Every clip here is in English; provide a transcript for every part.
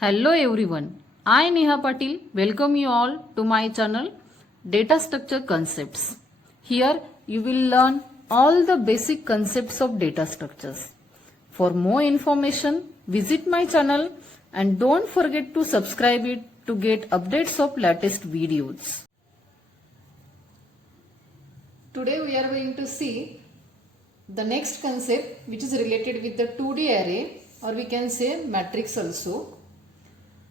Hello everyone, I Neha Patil welcome you all to my channel Data Structure Concepts. Here you will learn all the basic concepts of data structures. For more information, visit my channel and don't forget to subscribe it to get updates of latest videos. Today we are going to see the next concept which is related with the 2D array, or we can say matrix also.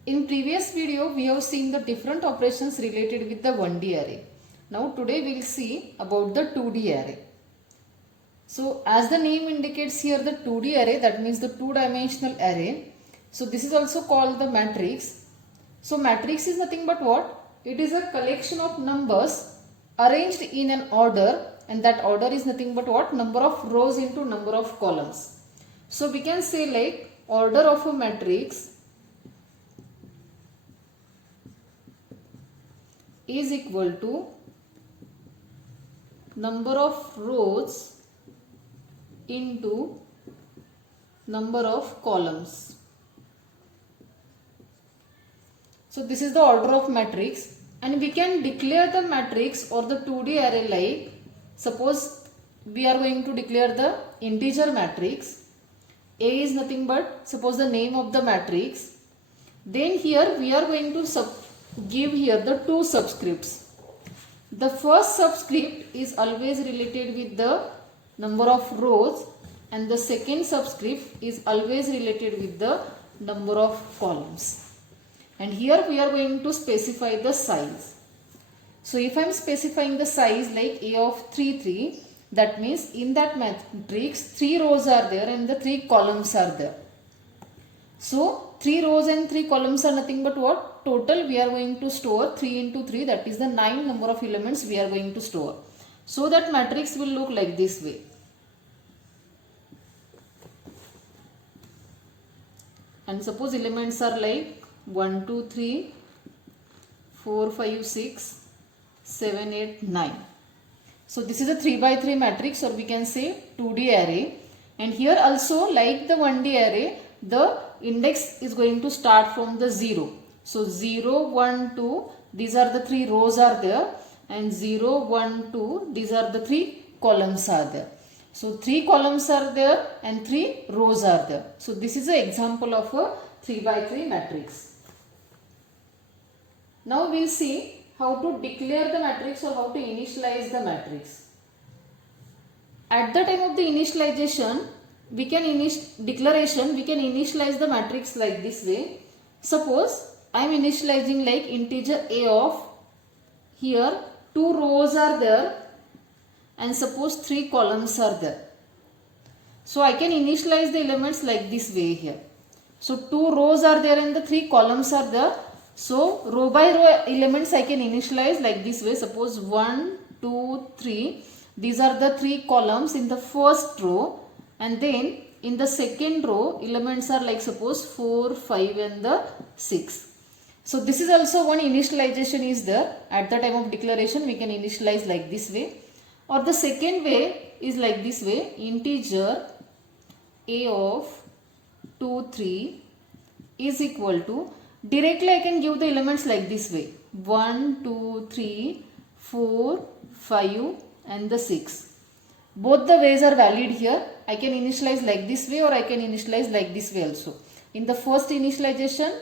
In previous video, we have seen the different operations related with the 1D array. Now today we will see about the 2D array. So as the name indicates here, the 2D array, that means the two-dimensional array. So this is also called the matrix. So matrix is nothing but what? It is a collection of numbers arranged in an order, and that order is nothing but what? Number of rows into number of columns. So we can say like order of a matrix is equal to number of rows into number of columns. So this is the order of matrix, and we can declare the matrix or the 2D array like, suppose we are going to declare the integer matrix. A is nothing but suppose the name of the matrix. Then here we are going to give here the two subscripts. The first subscript is always related with the number of rows, and the second subscript is always related with the number of columns. And here we are going to specify the size. So if I am specifying the size like A of 3, 3, that means in that matrix 3 rows are there and the 3 columns are there. So 3 rows and 3 columns are nothing but what? Total we are going to store 3 into 3, that is the 9 number of elements we are going to store. So that matrix will look like this way. And suppose elements are like 1, 2, 3, 4, 5, 6, 7, 8, 9. So this is a 3 by 3 matrix, or we can say 2D array. And here also like the 1D array, the index is going to start from the 0. So 0, 1, 2, these are the 3 rows are there, and 0, 1, 2, these are the 3 columns are there. So 3 columns are there and 3 rows are there. So this is an example of a 3 by 3 matrix. Now we will see how to declare the matrix or how to initialize the matrix. At the time of the initialization, we can initialize the matrix like this way. Suppose I am initializing like integer A of, here 2 rows are there and suppose 3 columns are there. So I can initialize the elements like this way here. So 2 rows are there and the 3 columns are there. So row by row elements I can initialize like this way. Suppose 1, 2, 3. These are the 3 columns in the first row, and then in the second row elements are like suppose 4, 5 and the 6. So this is also one initialization is there. At the time of declaration we can initialize like this way. Or the second way is like this way. Integer A of 2, 3 is equal to, directly I can give the elements like this way. 1, 2, 3, 4, 5 and the 6. Both the ways are valid here. I can initialize like this way or I can initialize like this way also. In the first initialization,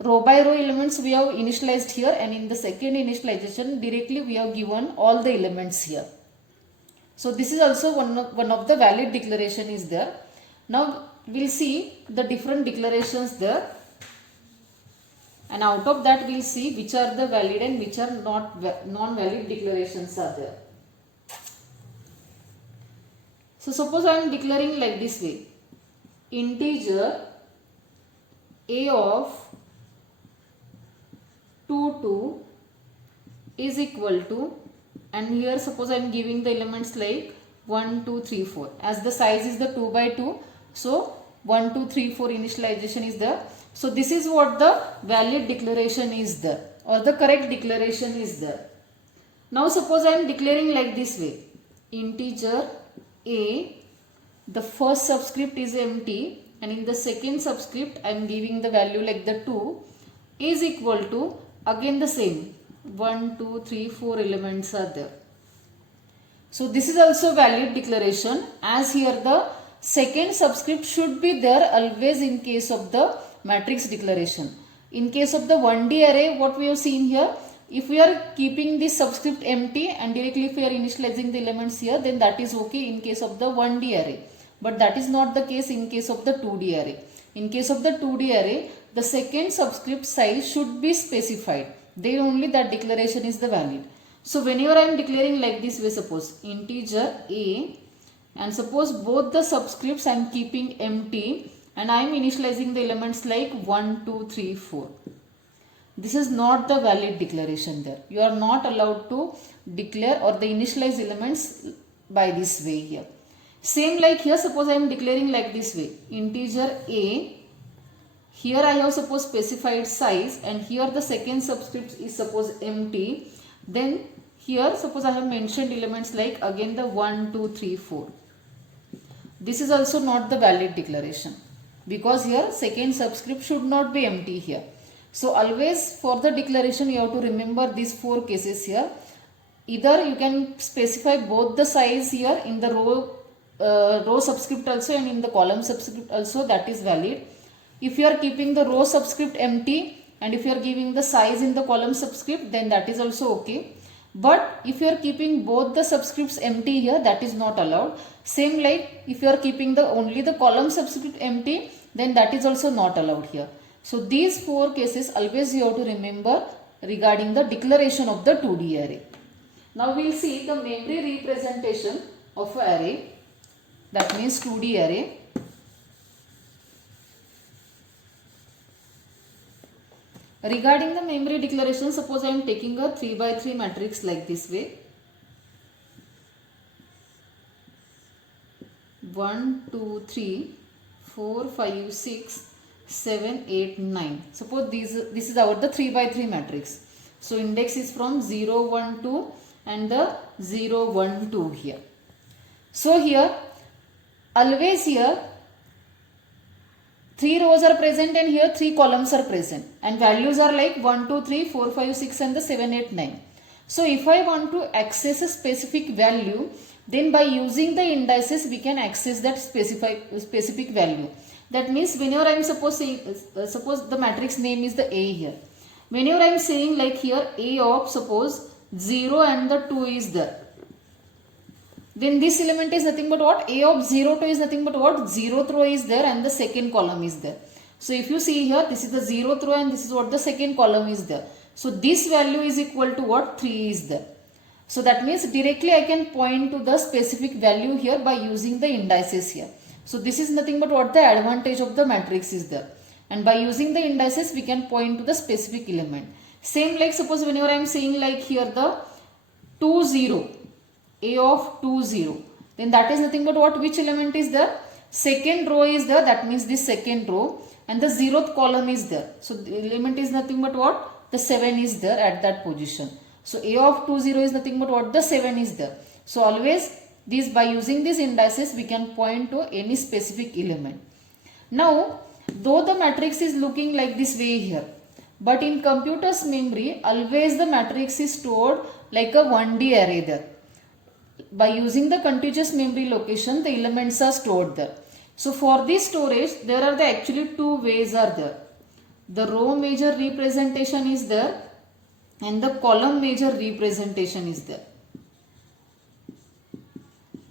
row by row elements we have initialized here, and in the second initialization directly we have given all the elements here. So this is also one of the valid declaration is there. Now we will see the different declarations there, and out of that we will see which are the valid and which are non-valid declarations are there. So suppose I am declaring like this way. Integer A of 2, 2 is equal to, and here suppose I am giving the elements like 1, 2, 3, 4. As the size is the 2 by 2, so 1, 2, 3, 4 initialization is there. So this is what the valid declaration is there, or the correct declaration is there. Now suppose I am declaring like this way. Integer A, the first subscript is empty and in the second subscript I am giving the value like the 2 is equal to again the same 1, 2, 3, 4 elements are there. So this is also valid declaration, as here the second subscript should be there always in case of the matrix declaration. In case of the 1D array, what we have seen here, if we are keeping this subscript empty and directly if we are initializing the elements here, then that is okay in case of the 1D array. But that is not the case in case of the 2D array. In case of the 2D array, the second subscript size should be specified. Then only that declaration is the valid. So whenever I am declaring like this way, suppose integer a, and suppose both the subscripts I am keeping empty and I am initializing the elements like 1, 2, 3, 4. This is not the valid declaration there. You are not allowed to declare or the initialize elements by this way here. Same like here, suppose I am declaring like this way, integer a, here I have suppose specified size and here the second subscript is suppose empty. Then here suppose I have mentioned elements like again the 1, 2, 3, 4. This is also not the valid declaration because here second subscript should not be empty here. So always for the declaration you have to remember these 4 cases here. Either you can specify both the size here in the row subscript also and in the column subscript also, that is valid. If you are keeping the row subscript empty and if you are giving the size in the column subscript, then that is also okay. But if you are keeping both the subscripts empty here, that is not allowed. Same like if you are keeping only the column subscript empty, then that is also not allowed here. So these 4 cases always you have to remember regarding the declaration of the 2D array. Now we will see the memory representation of an array, that means 2D array. Regarding the memory declaration, suppose I am taking a 3 by 3 matrix like this way. 1, 2, 3, 4, 5, 6, 7, 8, 9. Suppose this is our the 3 by 3 matrix. So index is from 0, 1, 2 and the 0, 1, 2 here. So here, always here 3 rows are present and here 3 columns are present and values are like 1, 2, 3, 4, 5, 6 and the 7, 8, 9. So if I want to access a specific value, then by using the indices we can access that specific value. That means whenever I am suppose the matrix name is the A here. Whenever I am saying like here A of suppose 0 and the 2 is there. Then this element is nothing but what? A of 0, 2 is nothing but what? 0th row is there and the second column is there. So if you see here, this is the 0th row and this is what the second column is there. So this value is equal to what? 3 is there. So that means directly I can point to the specific value here by using the indices here. So this is nothing but what the advantage of the matrix is there. And by using the indices we can point to the specific element. Same like suppose whenever I am saying like here the 2, 0. A of 2, 0. Then that is nothing but what? Which element is there? Second row is there. That means this second row. And the 0th column is there. So the element is nothing but what? The 7 is there at that position. So A of 2, 0 is nothing but what? The 7 is there. So always by using these indices we can point to any specific element. Now though the matrix is looking like this way here, but in computer's memory always the matrix is stored like a 1D array there. By using the contiguous memory location, the elements are stored there. So for this storage, there are actually 2 ways are there. The row major representation is there and the column major representation is there.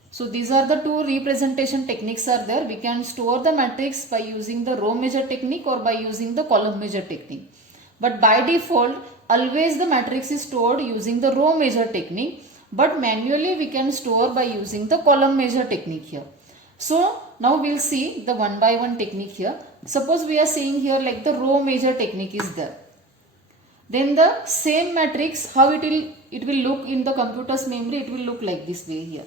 So these are the 2 representation techniques are there. We can store the matrix by using the row major technique or by using the column major technique. But by default, always the matrix is stored using the row major technique. But manually we can store by using the column measure technique here. So now we'll see the one by one technique here. Suppose we are saying here like the row measure technique is there. Then the same matrix, how it will look in the computer's memory, it will look like this way here.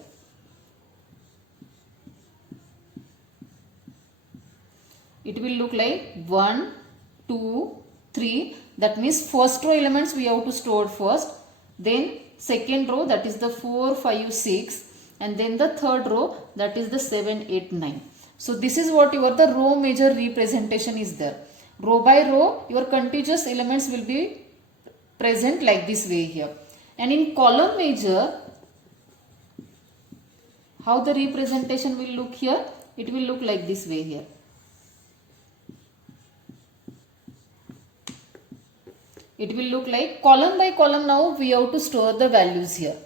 It will look like 1, 2, 3. That means first row elements we have to store first. Then second row, that is the 4, 5, 6, and then the third row, that is the 7, 8, 9. So this is what your the row major representation is there. Row by row your contiguous elements will be present like this way here. And in column major, how the representation will look here? It will look like this way here. It will look like column by column. Now we have to store the values here.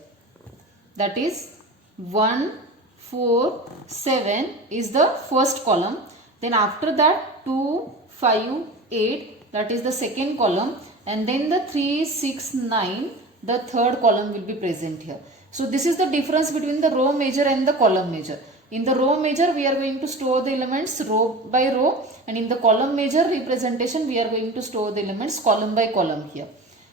That is 1, 4, 7 is the first column. Then after that 2, 5, 8, that is the second column. And then the 3, 6, 9, the third column will be present here. So this is the difference between the row major and the column major. In the row major we are going to store the elements row by row, and in the column major representation we are going to store the elements column by column here.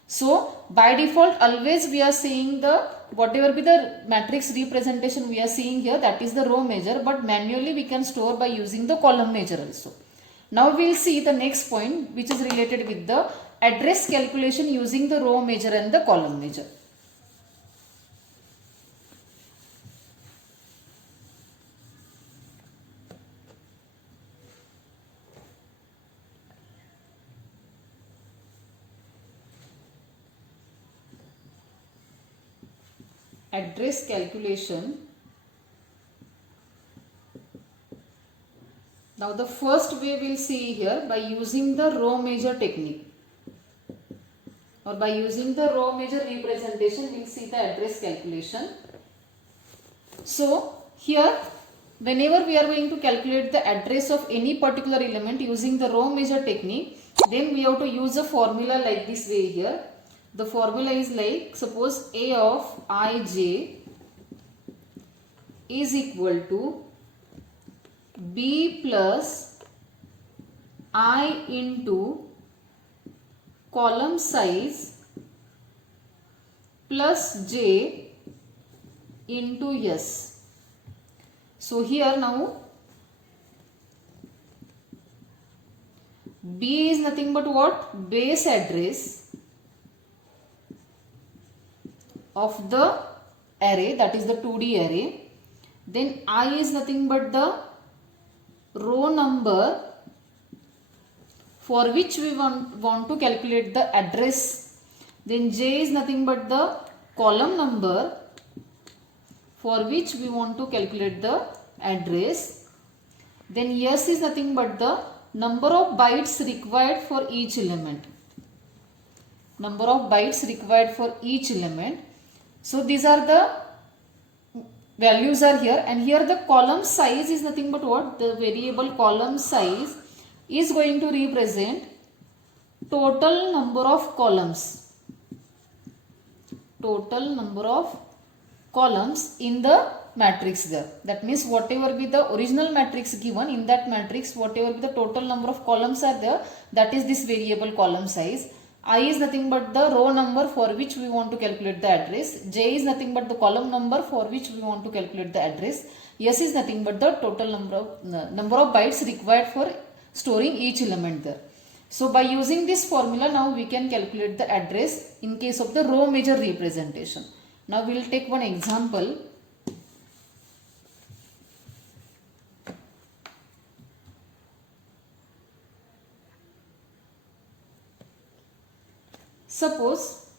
So by default always we are seeing the whatever be the matrix representation we are seeing here, that is the row major, but manually we can store by using the column major also. Now we will see the next point which is related with the address calculation using the row major and the column major. Address calculation. Now the first way we will see here by using the row major technique, or by using the row major representation we will see the address calculation. So here whenever we are going to calculate the address of any particular element using the row major technique, then we have to use a formula like this way here. The formula is like, suppose A of ij is equal to B plus I into column size plus J into S. So here now B is nothing but what? Base address of the array, that is the 2D array. Then I is nothing but the row number for which we want to calculate the address. Then J is nothing but the column number for which we want to calculate the address. Then S is nothing but the number of bytes required for each element. Number of bytes required for each element. So these are the values are here, and here the column size is nothing but what? The variable column size is going to represent total number of columns. Total number of columns in the matrix there. That means whatever be the original matrix given, in that matrix whatever be the total number of columns are there, that is this variable column size. I is nothing but the row number for which we want to calculate the address. J is nothing but the column number for which we want to calculate the address. S is nothing but the total number of bytes required for storing each element there. So by using this formula now we can calculate the address in case of the row major representation. Now we will take one example. Suppose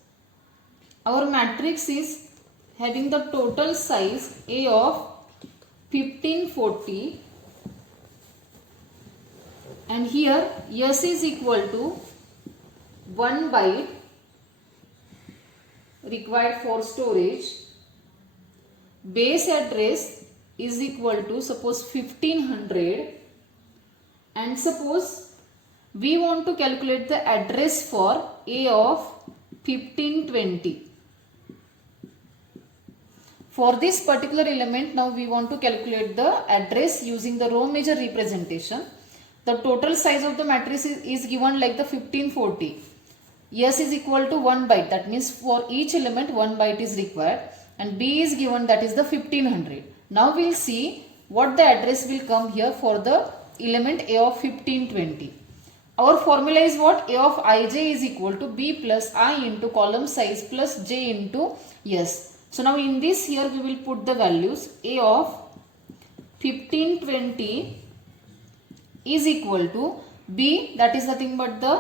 our matrix is having the total size A of 1540, and here S is equal to 1 byte required for storage. Base address is equal to suppose 1500, and suppose we want to calculate the address for A of 1520. For this particular element now we want to calculate the address using the row major representation. The total size of the matrix is given like the 1540. S is equal to 1 byte, that means for each element 1 byte is required, and B is given, that is the 1500. Now we will see what the address will come here for the element A of 1520. Our formula is what? A of ij is equal to B plus I into column size plus J into S. So now in this here we will put the values. A of 1520 is equal to B, that is nothing but the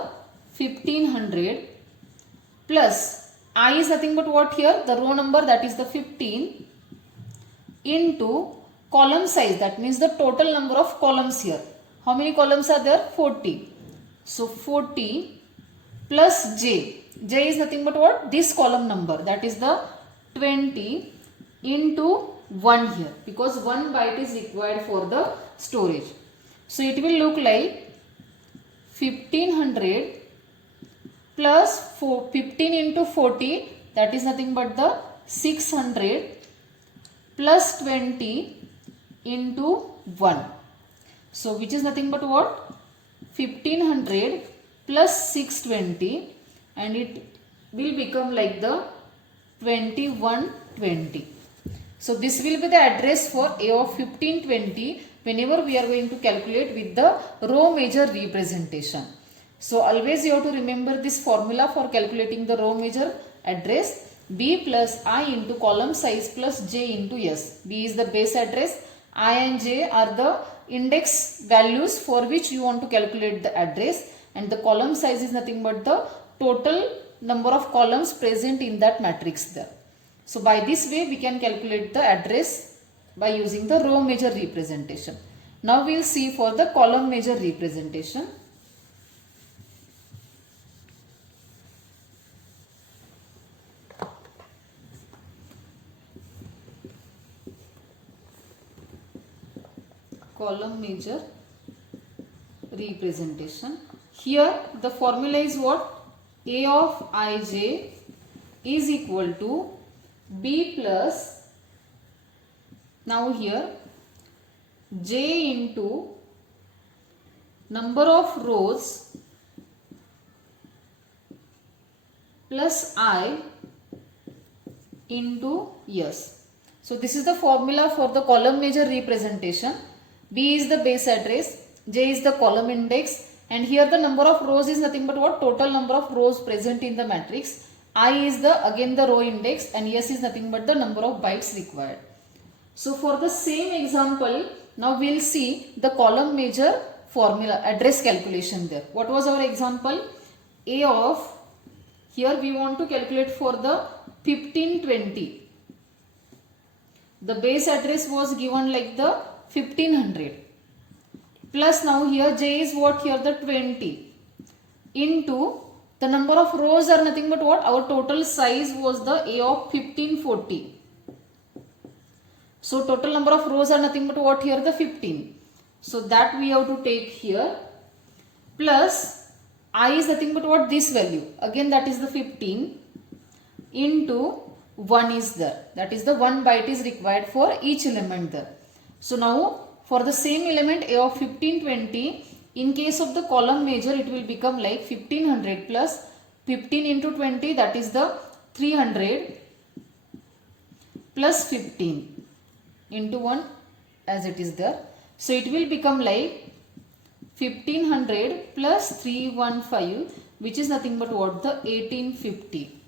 1500, plus I is nothing but what here, the row number, that is the 15, into column size, that means the total number of columns here. How many columns are there? 40. So 40 plus j. J is nothing but what? This column number, that is the 20 into 1 here, because 1 byte is required for the storage. So it will look like 1500 plus 15 into 40, that is nothing but the 600, plus 20 into 1. So which is nothing but what? 1500 plus 620, and it will become like the 2120. So this will be the address for A of 1520 whenever we are going to calculate with the row major representation. So always you have to remember this formula for calculating the row major address. B plus I into column size plus j into s. B is the base address. I and j are the index values for which you want to calculate the address, and the column size is nothing but the total number of columns present in that matrix there. So by this way we can calculate the address by using the row major representation. Now we will see for the column major representation. Column major representation. Here the formula is what? A of ij is equal to B plus, now here j into number of rows plus I into s. So this is the formula for the column major representation. B is the base address, j is the column index, and here the number of rows is nothing but what? Total number of rows present in the matrix. I is the again the row index, and s is nothing but the number of bytes required. So for the same example, now we will see the column major formula address calculation there. What was our example? A of, here we want to calculate for the 1520. The base address was given like the 1500, plus now here j is what? Here the 20, into the number of rows are nothing but what? Our total size was the A of 1540. So total number of rows are nothing but what? Here the 15. So that we have to take here, plus I is nothing but what? This value, again that is the 15, into 1 is there, that is the 1 byte is required for each element there. So now for the same element A of 1520, in case of the column major it will become like 1500 plus 15 into 20, that is the 300, plus 15 into 1 as it is there. So it will become like 1500 plus 315, which is nothing but what? The 1850.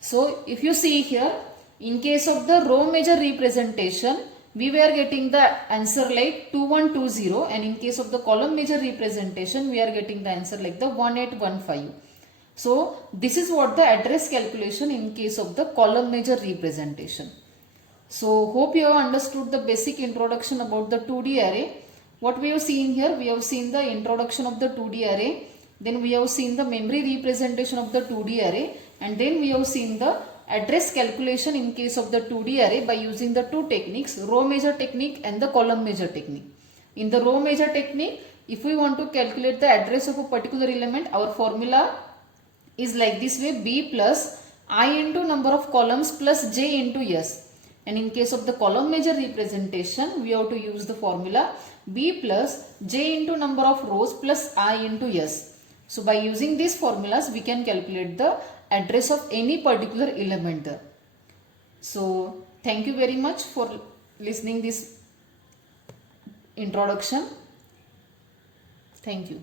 So if you see here, in case of the row major representation, we were getting the answer like 2120, and in case of the column major representation we are getting the answer like the 1815. So this is what the address calculation in case of the column major representation. So hope you have understood the basic introduction about the 2D array. What we have seen here, we have seen the introduction of the 2D array, then we have seen the memory representation of the 2D array, and then we have seen the address calculation in case of the 2D array by using the two techniques, row major technique and the column major technique. In the row major technique, if we want to calculate the address of a particular element, our formula is like this way: B plus I into number of columns plus j into s. And in case of the column major representation, we have to use the formula B plus j into number of rows plus I into s. So by using these formulas, we can calculate the address of any particular element there. So thank you very much for listening this introduction. Thank you.